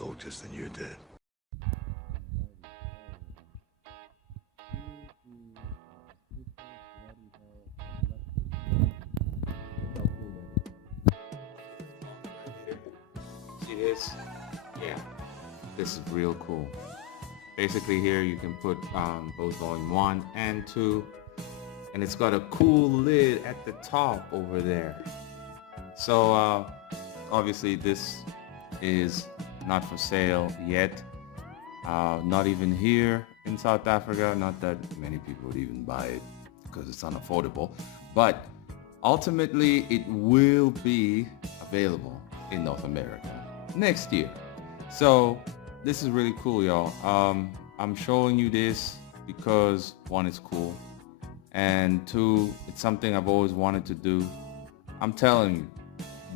soldiers than you did. See this? Yeah, this is real cool. Basically here you can put both volume 1 and 2, and it's got a cool lid at the top over there. So obviously this is not for sale yet, not even here in South Africa. Not that many people would even buy it because it's unaffordable, but ultimately it will be available in North America next year. So this is really cool, y'all. I'm showing you this because 1, it's cool, and 2, it's something I've always wanted to do. I'm telling you,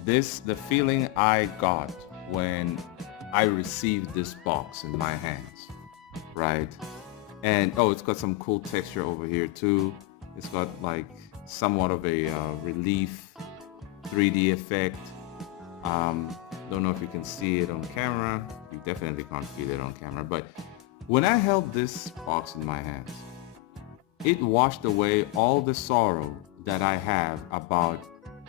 the feeling I got when I received this box in my hands, right? And oh, it's got some cool texture over here too. It's got like somewhat of a relief 3D effect. Don't know if you can see it on camera. You definitely can't feel it on camera, but when I held this box in my hands, it washed away all the sorrow that I have about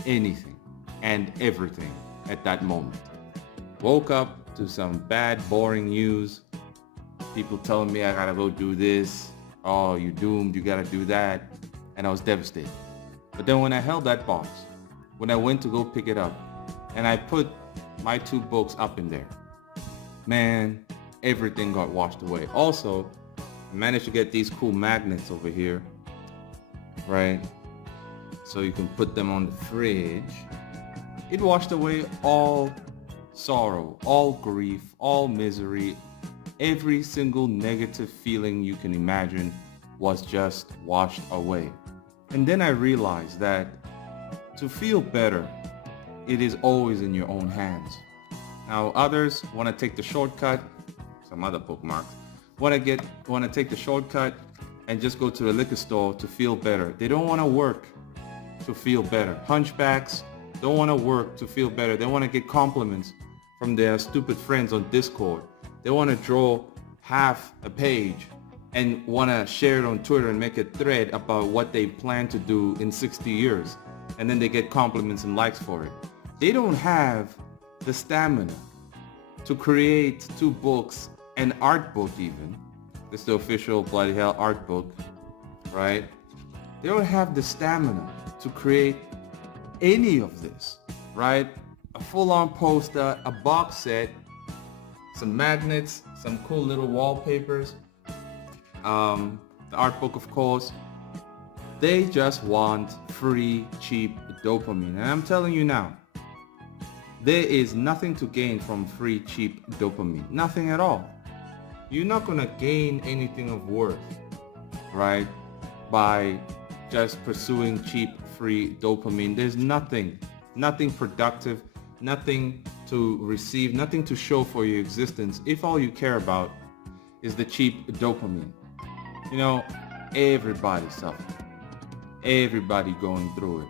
anything and everything at that moment. Woke up to some bad, boring news. People telling me I gotta go do this. Oh, you're doomed, you gotta do that. And I was devastated. But then when I held that box, when I went to go pick it up, and I put my 2 books up in there, man, everything got washed away. Also, I managed to get these cool magnets over here, right? So you can put them on the fridge. It washed away all sorrow, all grief, all misery. Every single negative feeling you can imagine was just washed away. And then I realized that to feel better, it is always in your own hands. Now others want to take the shortcut, some other bookmarks, want to take the shortcut and just go to a liquor store to feel better. They don't want to work to feel better. Hunchbacks don't want to work to feel better. They want to get compliments from their stupid friends on Discord. They want to draw half a page and want to share it on Twitter and make a thread about what they plan to do in 60 years. And then they get compliments and likes for it. They don't have the stamina to create 2 books, an art book even. This is the official Bloody Hell art book, right? They don't have the stamina to create any of this, right? A full-on poster, a box set, some magnets, some cool little wallpapers, the art book, of course. They just want free, cheap dopamine. And I'm telling you now, there is nothing to gain from free, cheap dopamine. Nothing at all. You're not going to gain anything of worth, right, by just pursuing cheap, free dopamine. There's nothing productive, nothing to receive, nothing to show for your existence if all you care about is the cheap dopamine. You know, everybody suffers. Everybody going through it.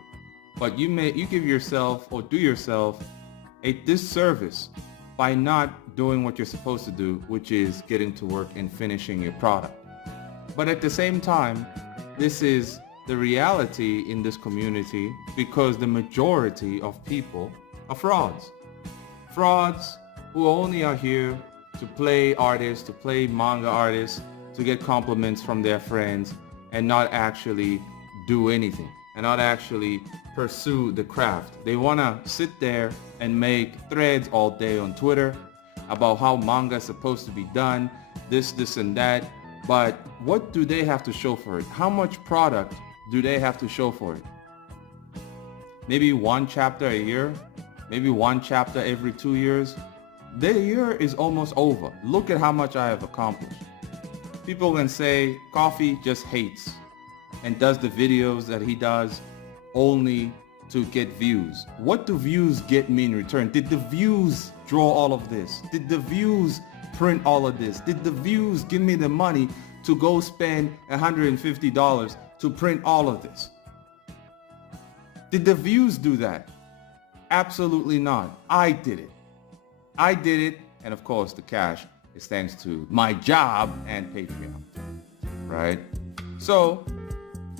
But you give yourself or do yourself a disservice by not doing what you're supposed to do, which is getting to work and finishing your product. But at the same time, this is the reality in this community because the majority of people are frauds. Frauds who only are here to play artists, to play manga artists, to get compliments from their friends and not actually do anything and not actually pursue the craft. They want to sit there and make threads all day on Twitter about how manga is supposed to be done, this and that. But what do they have to show for it? How much product do they have to show for it? Maybe 1 chapter a year? Maybe 1 chapter every 2 years? Their year is almost over. Look at how much I have accomplished. People can say Coffee just hates and does the videos that he does only to get views. What do views get me in return? Did the views draw all of this? Did the views print all of this? Did the views give me the money to go spend $150 to print all of this? Did the views do that? Absolutely not. I did it. I did it, And of course, the cash is thanks to my job and Patreon, right? So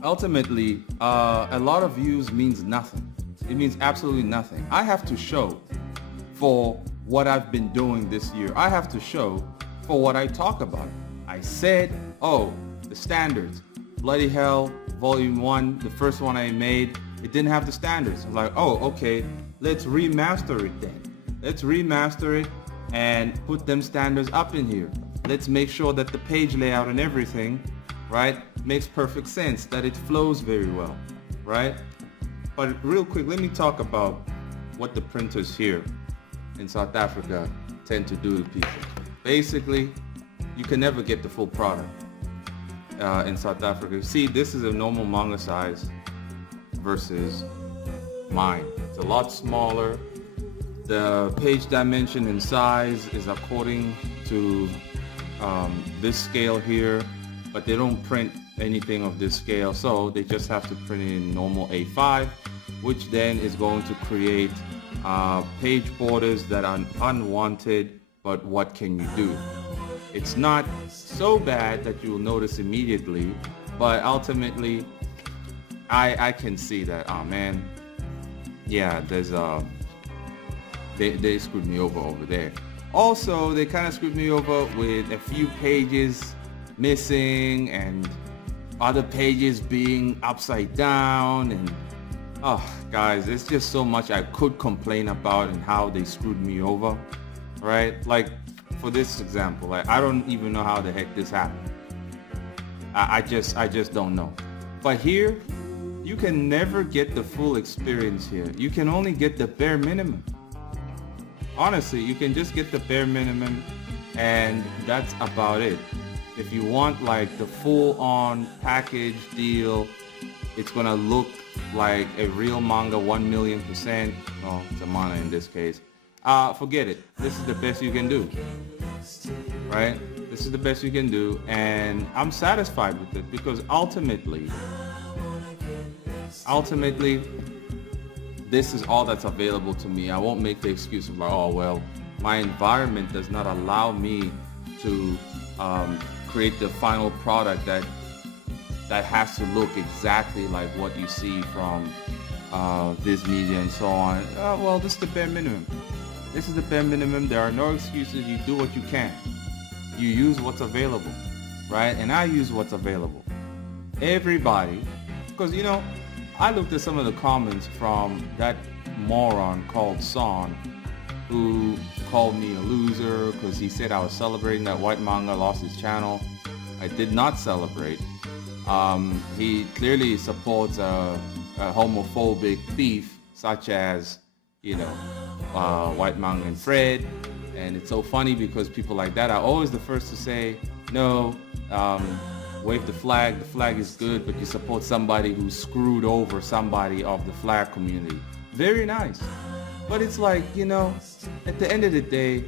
ultimately, a lot of views means nothing. It means absolutely nothing. I have to show for what I've been doing this year. I have to show for what I talk about. I said, oh, the standards. Bloody hell, volume 1, the first one I made, it didn't have the standards. I was like, oh, okay, let's remaster it then. Let's remaster it and put them standards up in here. Let's make sure that the page layout and everything, right, makes perfect sense, that it flows very well, right? But real quick, let me talk about what the printers here in South Africa tend to do to people. Basically, you can never get the full product in South Africa. See, this is a normal manga size versus mine. It's a lot smaller. The page dimension and size is according to this scale here, but they don't print anything of this scale, so they just have to print it in normal A5, which then is going to create page borders that are unwanted. But what can you do? It's not so bad that you'll notice immediately, but ultimately I can see that, oh man, yeah, there's they screwed me over there. Also, they kind of screwed me over with a few pages missing and other pages being upside down, and oh guys, there's just so much I could complain about and how they screwed me over, right? Like for this example, like I don't even know how the heck this happened. I just don't know. But here, you can never get the full experience here. You can only get the bare minimum. Honestly, you can just get the bare minimum, and that's about it. If you want like the full-on package deal, it's gonna look like a real manga 1,000,000%. Oh, it's a ManaA in this case. Forget it. This is the best you can do, right? This is the best you can do, and I'm satisfied with it because ultimately, this is all that's available to me. I won't make the excuse of like, oh well, my environment does not allow me to create the final product that has to look exactly like what you see from this media and so on. Well, this is the bare minimum. This is the bare minimum. There are no excuses. You do what you can. You use what's available, right? And I use what's available. Everybody, because you know, I looked at some of the comments from that moron called Son, who called me a loser because he said I was celebrating that white manga lost his channel. I did not celebrate. He clearly supports a homophobic thief such as, you know, White Manga and Fred. And it's so funny because people like that are always the first to say, no, wave the flag is good, but you support somebody who screwed over somebody of the flag community. Very nice. But it's like, you know, at the end of the day,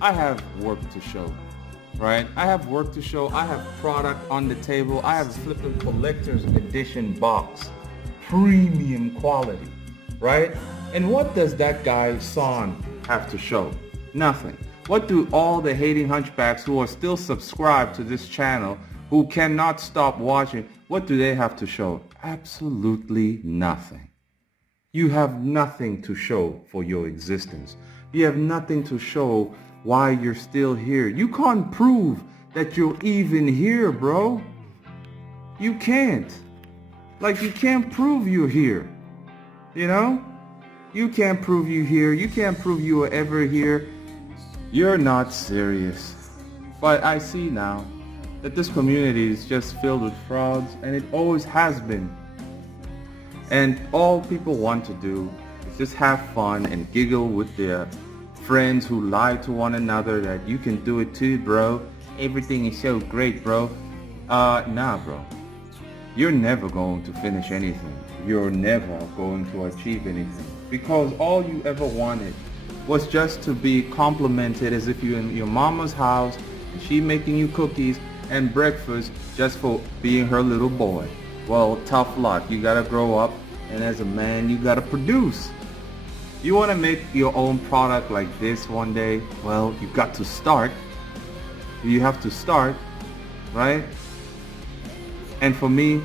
I have work to show, right? I have work to show. I have product on the table. I have a flipping collector's edition box, premium quality, right? And what does that guy, Son, have to show? Nothing. What do all the hating hunchbacks who are still subscribed to this channel, who cannot stop watching, what do they have to show? Absolutely nothing. You have nothing to show for your existence. You have nothing to show why you're still here. You can't prove that you're even here, bro. You can't. Like, you can't prove you're here. You know? You can't prove you're here. You can't prove you were ever here. You're not serious. But I see now that this community is just filled with frauds, and it always has been. And all people want to do is just have fun and giggle with their friends who lie to one another that you can do it too, bro. Everything is so great, bro. Nah, bro. You're never going to finish anything. You're never going to achieve anything. Because all you ever wanted was just to be complimented as if you're in your mama's house and she making you cookies and breakfast just for being her little boy. Well, tough luck. You gotta grow up, and as a man, you gotta produce. You want to make your own product like this one day? Well, you got to start. You have to start, right? And for me,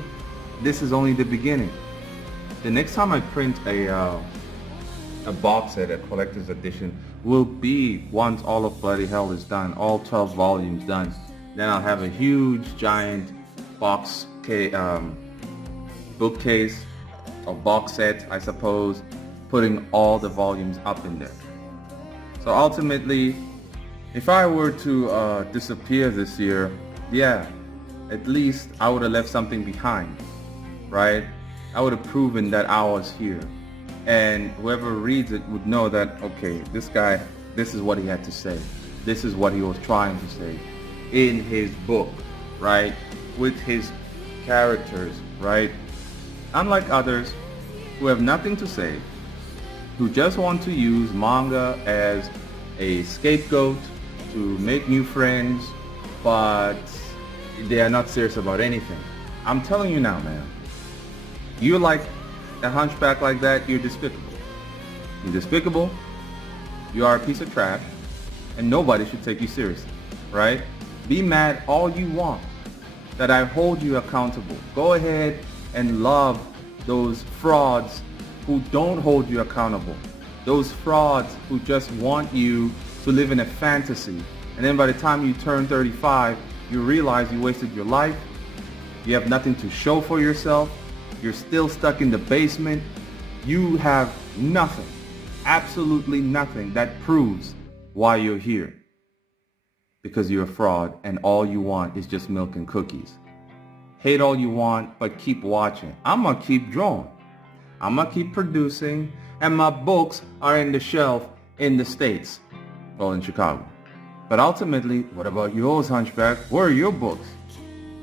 this is only the beginning. The next time I print a box set, a collector's edition, will be once all of Bloody Hell is done, all 12 volumes done. Then I'll have a huge, giant bookcase or box set, I suppose, putting all the volumes up in there. So ultimately, if I were to disappear this year, yeah, at least I would have left something behind, right? I would have proven that I was here. And whoever reads it would know that, okay, this guy, this is what he had to say. This is what he was trying to say in his book, right? With his characters, right? Unlike others who have nothing to say, who just want to use manga as a scapegoat to make new friends, but they are not serious about anything. I'm telling you now, man. You like a hunchback like that, you're despicable. You're despicable, you are a piece of trash, and nobody should take you seriously, right? Be mad all you want that I hold you accountable. Go ahead and love those frauds who don't hold you accountable. Those frauds who just want you to live in a fantasy. And then by the time you turn 35, you realize you wasted your life. You have nothing to show for yourself. You're still stuck in the basement. You have nothing, absolutely nothing that proves why you're here. Because you're a fraud and all you want is just milk and cookies. Hate all you want, but keep watching. I'm gonna keep drawing. I'm gonna keep producing, and my books are in the shelf in the States, well, in Chicago. But ultimately, what about yours, Hunchback? Where are your books?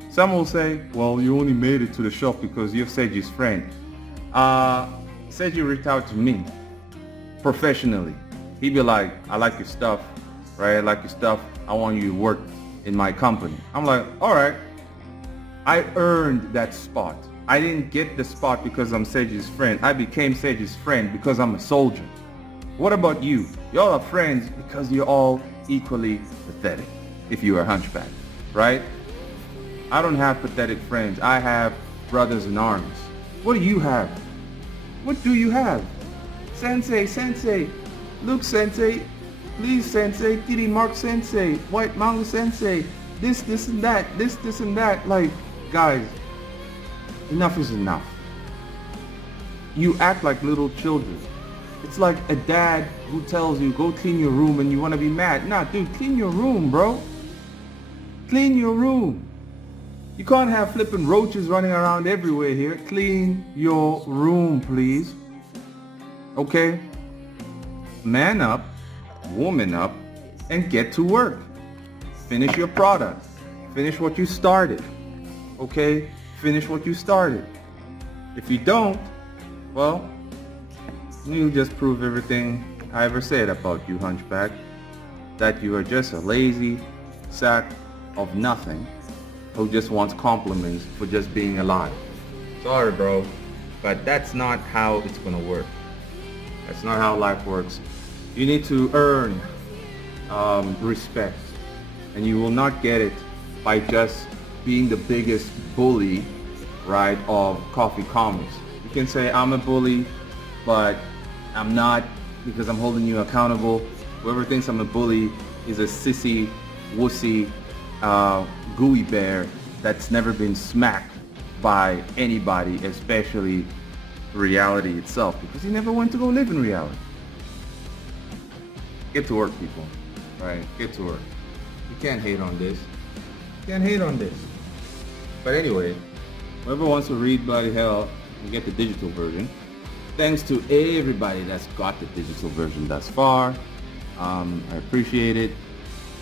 Some will say, well, you only made it to the shelf because you're Seji's friend. Seji reached out to me professionally. He'd be like, I like your stuff, right? I like your stuff. I want you to work in my company. I'm like, all right. I earned that spot. I didn't get the spot because I'm Seji's friend. I became Seji's friend because I'm a soldier. What about you? Y'all are friends because you're all equally pathetic if you are a hunchback, right? I don't have pathetic friends. I have brothers in arms. What do you have? What do you have? Sensei, Luke Sensei, please Sensei, Kitty Mark Sensei, White Manga Sensei, this and that, this and that. Like, guys, enough is enough. You act like little children. It's like a dad who tells you, go clean your room, and you want to be mad. Nah, dude, clean your room, bro. Clean your room. You can't have flipping roaches running around everywhere here. Clean your room, please. Okay? Man up, woman up, and get to work. Finish your product. Finish what you started. Okay? Finish what you started. If you don't, well, you just prove everything I ever said about you, Hunchback. That you are just a lazy sack of nothing who just wants compliments for just being alive. Sorry, bro, but that's not how it's gonna work. That's not how life works. You need to earn respect, and you will not get it by just being the biggest bully, right, of coffee comics. You can say I'm a bully, but I'm not, because I'm holding you accountable. Whoever thinks I'm a bully is a sissy, wussy, gooey bear that's never been smacked by anybody, especially reality itself, because he never went to go live in reality. Get to work, people. Right? Get to work. You can't hate on this. You can't hate on this. But anyway, whoever wants to read Bloody Hell and get the digital version, thanks to everybody that's got the digital version thus far. I appreciate it.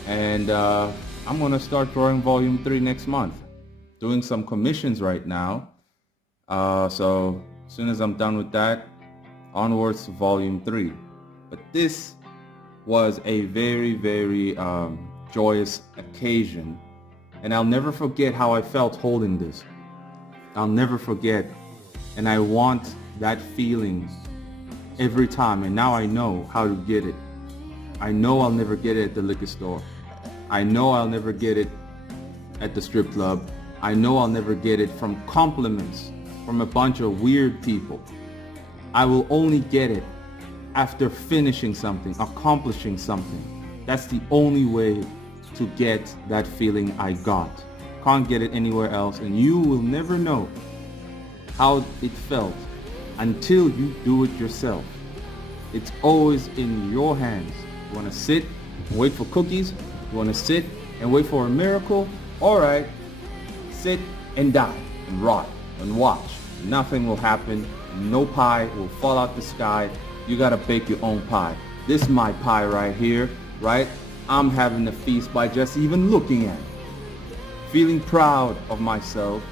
And I'm going to start drawing volume 3 next month. Doing some commissions right now. So as soon as I'm done with that, onwards to volume 3. But this was a very, very joyous occasion. And I'll never forget how I felt holding this. I'll never forget. And I want that feeling every time, and now I know how to get it. I know I'll never get it at the liquor store. I know I'll never get it at the strip club. I know I'll never get it from compliments from a bunch of weird people. I will only get it after finishing something, accomplishing something. That's the only way to get that feeling I got. Can't get it anywhere else, and you will never know how it felt until you do it yourself. It's always in your hands. You want to sit and wait for cookies? You want to sit and wait for a miracle? All right, sit and die and rot and watch. Nothing will happen. No pie will fall out the sky. You gotta bake your own pie. This is my pie right here, right? I'm having a feast by just even looking at it. Feeling proud of myself,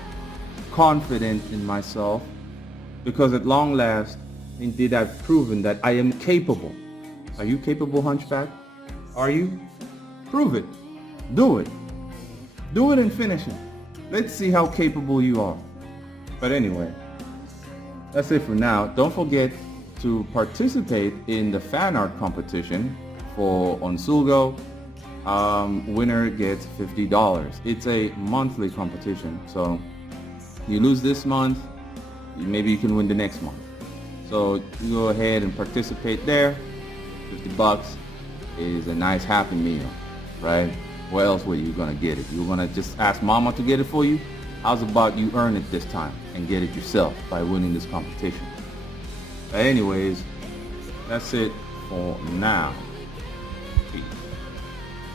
confident in myself, because at long last, indeed I've proven that I am capable. Are you capable, Hunchback? Are you? Prove it. Do it. Do it and finish it. Let's see how capable you are. But anyway, that's it for now. Don't forget to participate in the fan art competition for Onsulgo. Winner gets $50. It's a monthly competition, so you lose this month, maybe you can win the next month. So you go ahead and participate there. $50 is a nice happy meal, right? Where else were you gonna get it? You're gonna just ask mama to get it for you? How's about you earn it this time and get it yourself by winning this competition? But anyways, that's it for now.